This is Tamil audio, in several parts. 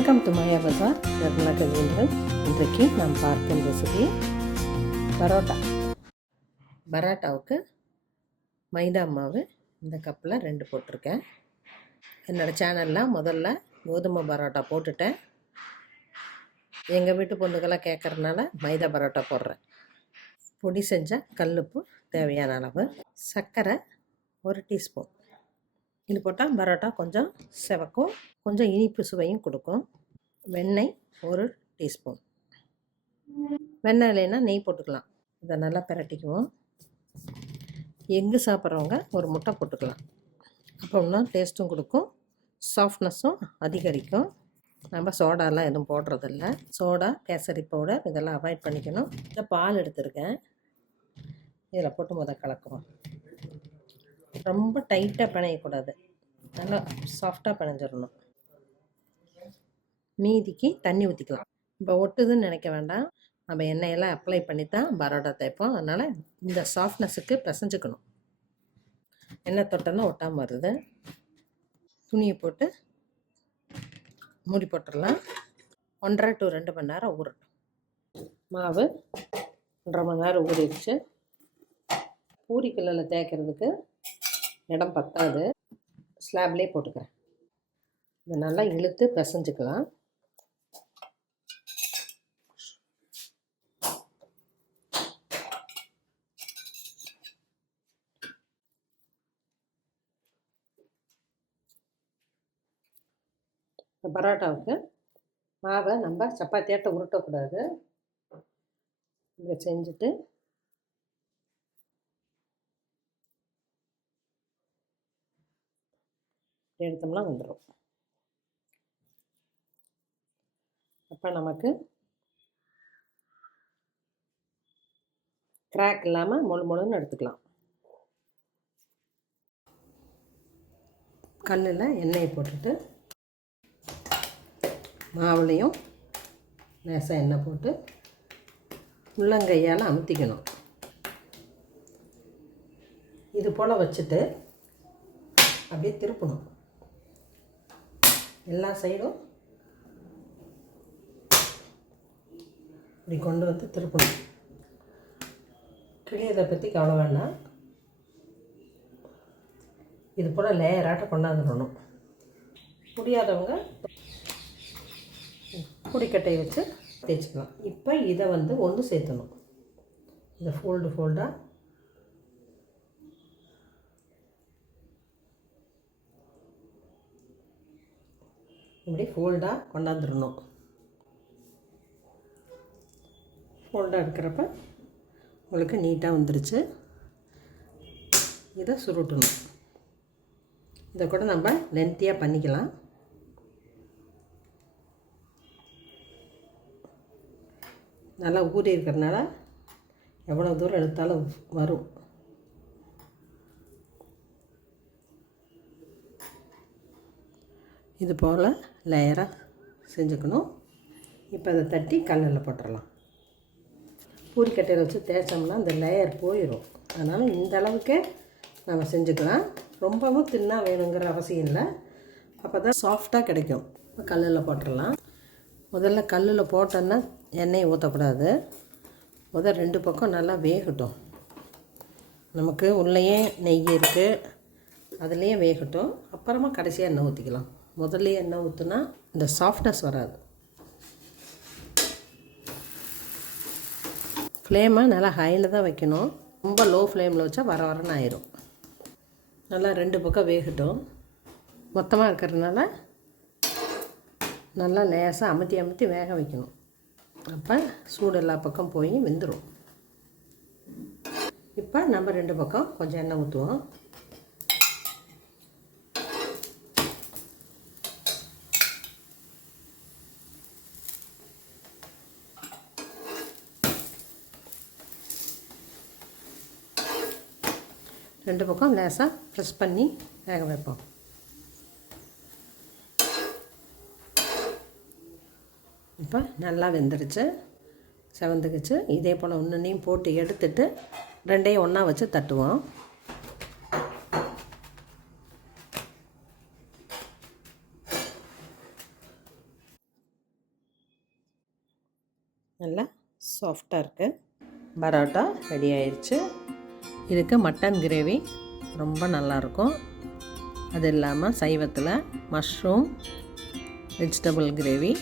வெல்கம் டு மாயா பஜார். நிர்மலா கஜேந்திரன். இன்றைக்கு நாம் பார்க்கும் ரெசிபி பரோட்டா. பரோட்டாவுக்கு மைதா மாவு இந்த கப்பில் 2 போட்டிருக்கேன். என்னோடய சேனலில் முதல்ல கோதுமை பரோட்டா போட்டுட்டேன். எங்கள் வீட்டு பொண்ணுக்கெல்லாம் கேட்குறதுனால மைதா பரோட்டா போடுறேன். பொடி செஞ்ச கல்லுப்பு தேவையான அளவு, சர்க்கரை 1 டீஸ்பூன். இது போட்டால் பரோட்டா கொஞ்சம் செவக்கும், கொஞ்சம் இனிப்பு சுவையும் கொடுக்கும். வெண்ணெய் 1 டீஸ்பூன். வெண்ணெய் இல்லைன்னா நெய் போட்டுக்கலாம். இதை நல்லா பிரட்டிக்குவோம். எக்கு சாப்பிட்றவங்க ஒரு முட்டை போட்டுக்கலாம். அப்போ இன்னும் டேஸ்ட்டும் கொடுக்கும், சாஃப்ட்னஸும் அதிகரிக்கும். நம்ம சோடாலாம் எதுவும் போடுறதில்ல. சோடா, கேசரி பவுடர் இதெல்லாம் அவாய்ட் பண்ணிக்கணும். இந்த பால் எடுத்துருக்கேன், இதில் போட்டு கலக்குவோம். ரொம்ப டைட்டாக பிணையக்கூடாது, நல்லா சாஃப்டாக பிணைஞ்சிடணும். மீதிக்கு தண்ணி ஊற்றிக்கலாம். இப்போ ஒட்டுதுன்னு நினைக்க வேண்டாம், நம்ம எண்ணெயெல்லாம் அப்ளை பண்ணி தான் பரோட்டா தேய்ப்போம். அதனால் இந்த சாஃப்ட்னஸுக்கு பிசைஞ்சுக்கணும். எண்ணெய் தொட்டோன்னா ஒட்டாமல் வருது. துணியை போட்டு மூடி போட்டுடலாம். 1.5 to 2 மணி நேரம் ஊறட்டும். மாவு 1.5 மணி நேரம் ஊறிடுச்சு. பூரி கல்லில் தேய்க்கிறதுக்கு இடம் பத்தாது, ஸ்லாப்லேயே போட்டுக்கிறேன். இதை நல்லா இழுத்து பிசைஞ்சுக்கலாம். பரோட்டாவுக்கு மாவை நம்ம சப்பாத்தியாட்ட உருட்டக்கூடாது. இதை செஞ்சுட்டு எடுத்தோம்னா வந்துடும். அப்போ நமக்கு கிராக் இல்லாமல் மொழுன்னு எடுத்துக்கலாம். கல்லில் எண்ணெயை போட்டுட்டு மாவுலையும் லேசாக எண்ணெய் போட்டு உள்ளங்கையால் அமுத்திக்கணும். இது போல் வச்சுட்டு அப்படியே திருப்பணும். எல்லா சைடும் இப்படி கொண்டு வந்து திருப்பணும். கிளியதை பற்றி கவலை வேண்டாம். இது போல் லேயராட்ட கொண்டாந்துடணும். முடியாதவங்க பொடிக்கட்டையை வச்சு தேய்ச்சிக்கலாம். இப்போ இதை ஒன்று சேர்த்தணும். இதை ஃபோல்டாக இப்படி ஃபோல்டாக கொண்டாந்துடணும். ஃபோல்டாக இருக்கிறப்ப உங்களுக்கு நீட்டாக வந்துருச்சு. இதை சுருட்டணும். இதை கூட நம்ம லென்த்தியாக பண்ணிக்கலாம். நல்லா ஊறி இருக்கிறதுனால எவ்வளோ தூரம் எடுத்தாலும் வரும். இது போல் லேயராக செஞ்சுக்கணும். இப்போ அதை தட்டி கல்லில் போட்டுடலாம். பூரிக்கட்டையில் வச்சு தேய்ச்சோம்னா இந்த லேயர் போயிடும். அதனால் இந்த அளவுக்கே நம்ம செஞ்சுக்கலாம். ரொம்பவும் தின்னாக வேணுங்கிற அவசியம் இல்லை. அப்போ தான் சாஃப்டாக கிடைக்கும். கல்லில் போட்டுடலாம். முதல்ல கல்லில் போட்டோன்னா எண்ணெயை ஊற்றக்கூடாது. 2 பக்கம் நல்லா வேகட்டும். நமக்கு உள்ளேயே நெய் இருக்குது, அதுலேயே வேகட்டும். அப்புறமா கடைசியாக எண்ணெய் ஊற்றிக்கலாம். முதல்ல எண்ணெய் ஊற்றுனா இந்த சாஃப்ட்னஸ் வராது. ஃப்ளேமை நல்லா ஹையில் தான் வைக்கணும். ரொம்ப லோ ஃப்ளேமில் வச்சா வரன்னு ஆயிரும். நல்லா 2 பக்கம் வேகட்டும். மொத்தமாக இருக்கிறதுனால நல்லா லேசாக அமுத்தி வேக வைக்கணும். அப்போ சூடு எல்லா பக்கம் போய் வெந்துடும். இப்போ நம்ம 2 பக்கம் கொஞ்சம் எண்ணெய் ஊற்றுவோம். ரெண்டு பக்கம் லேசாக ப்ரெஸ் பண்ணி வேக வைப்போம். இப்போ நல்லா வெந்துருச்சு, செவந்துக்குச்சு. இதே போல் ஒன்றையும் போட்டு எடுத்துட்டு 2ஐயும் ஒன்றா வச்சு தட்டுவோம். சாஃப்டாக இருக்குது. பரோட்டா ரெடி ஆயிடுச்சு. இதுக்கு மட்டன் கிரேவி ரொம்ப நல்லாயிருக்கும். அது இல்லாமல் சைவத்தில் மஷ்ரூம் வெஜிடபிள் கிரேவி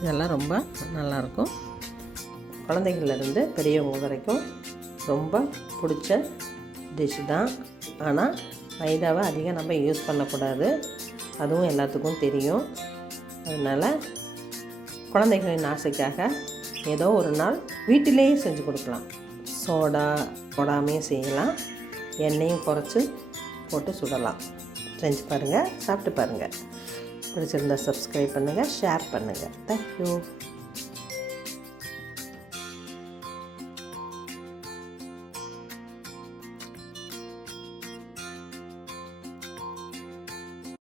இதெல்லாம் ரொம்ப நல்லாயிருக்கும். குழந்தைகள்லேருந்து பெரியவங்க வரைக்கும் ரொம்ப பிடிச்ச டிஷ் தான். ஆனால் மைதாவை அதிகம் நம்ம யூஸ் பண்ணக்கூடாது, அதுவும் எல்லாத்துக்கும் தெரியும். அதனால் குழந்தைகளின் ஆசைக்காக ஏதோ ஒரு நாள் வீட்டிலேயே செஞ்சு கொடுக்கலாம். சோடா போடாமே செய்யலாம், எண்ணெயும் குறைச்சி போட்டு சுடலாம். செஞ்சு பாருங்கள், சாப்பிட்டு பாருங்கள். பிடிச்சிருந்தால் சப்ஸ்கிரைப் பண்ணுங்கள், ஷேர் பண்ணுங்கள். தேங்க்யூ.